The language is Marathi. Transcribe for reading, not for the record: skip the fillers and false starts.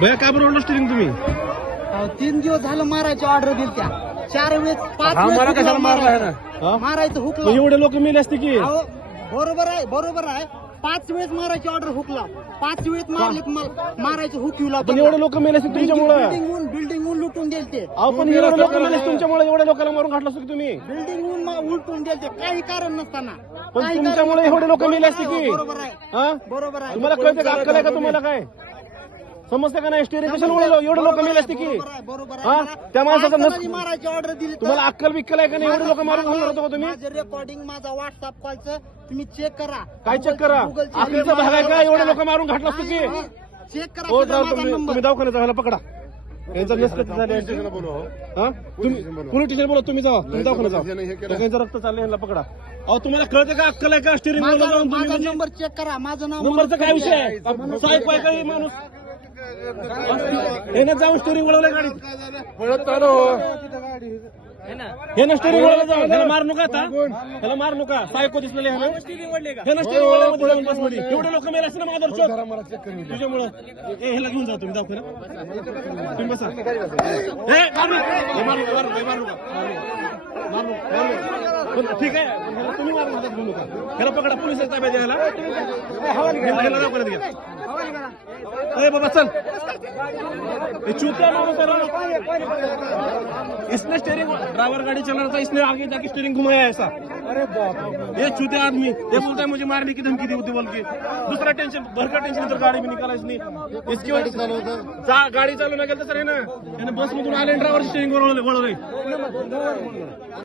भैया काय बरोबर स्टिअरिंग तुम्ही 3 दिवस झालं मारायची ऑर्डर दिली त्या 4 वेळेस 5 हा मला कशाला मारला आहे ना हा? मारायचं मग हुकला. एवढे लोक मेले असते की बरोबर आहे 5 वेळेस मारायची ऑर्डर हुकला. 5 वेळेस मारायचं हुक येऊ पण एवढे लोक मेले असते तुमच्यामुळे बिल्डिंग लुटून द्यायचे. अहो पण एवढे लोक मेले तुमच्यामुळे एवढ्या लोकांना मारून घातलं असतं की तुम्ही बिल्डिंग उलटून द्यायचे काही कारण नसताना. पण काही तुमच्यामुळे कारण एवढे लोक मेले असते नसताना. की बरोबर आहे हा बरोबर आहे तुम्हाला कळते का अक्कल आहे का तुम्हाला काय समजतं का नाही स्टेरिंग कशाला एवढे लोक मेले असते की बरोबर हा? त्या माणसाचा नस- मारायची ऑर्डर दिली तर- तुम्हाला अक्कल बिक्कल आहे का नाही एवढे लोक मारून घालणार होतो का तुम्ही माझं रेकॉर्डिंग माझा व्हॉट्सअप कॉलचं तुम्ही चेक करा. काय चेक करा अकलेचा भाग आहे का एवढे लोक मारून घातलं असतं की चेक करा हो किती जाऊ माझा तुम्ही नंबर. दवाखान्यात जायला पकडा यांचा नसकत झाले हा तुम्ही पोलीस स्टेशन बोला तुम्ही जावा तुम्ही दवाखान्यात जावा यांचं रक्त चाललंय यांना पकडा अहो तुम्हाला कळतं का अक्कल आहे का स्टेरिंग माझा जाऊन माझा तुम्ही नंबर चेक करा. माझं नाव नंबरचा काय विषय आहे साहेब काय काही माणूस हे ना जाऊन स्टेरिंग वळवलंय गाडीत हे ना स्टेरिंग वळवलं जाऊन ह्याला मार नका आता ह्याला मार नका सायको दिसलेले हे ना स्टेरिंग वळल्यामध्ये जाऊन बसमध्ये एवढे लोक मेले असते ना माझा तुझ्यामुळं ह्याला घेऊन जा तुम्ही दवाखान्यात तुम्ही बसा हे मारू नका. मारू नका. पण ठीक आहे पण ह्याला तुम्ही मारून हातात घेऊ नका ह्याला पकडा पोलिसांच्या ताब्यात द्या ह्याला दवाखान्यात घ्या ए बाबा चल ये चूतिया माणूस है ना इसने स्टीयरिंग ड्राइवर गाड़ी चला रहा था इसने आगे जाके स्टीयरिंग घुमाया ऐसा अरे बाप ये चूतिया आदमी ये बोलता है मुझे मारने की धमकी दी होती बोल के दूसरा टेंशन भर का टेंशन इधर गाड़ी भी निकाला इसने इसकी वजह से गाड़ी चालू ना गेलं तर है ना बस मधून आले ड्रायव्हर स्टीयरिंग वळवले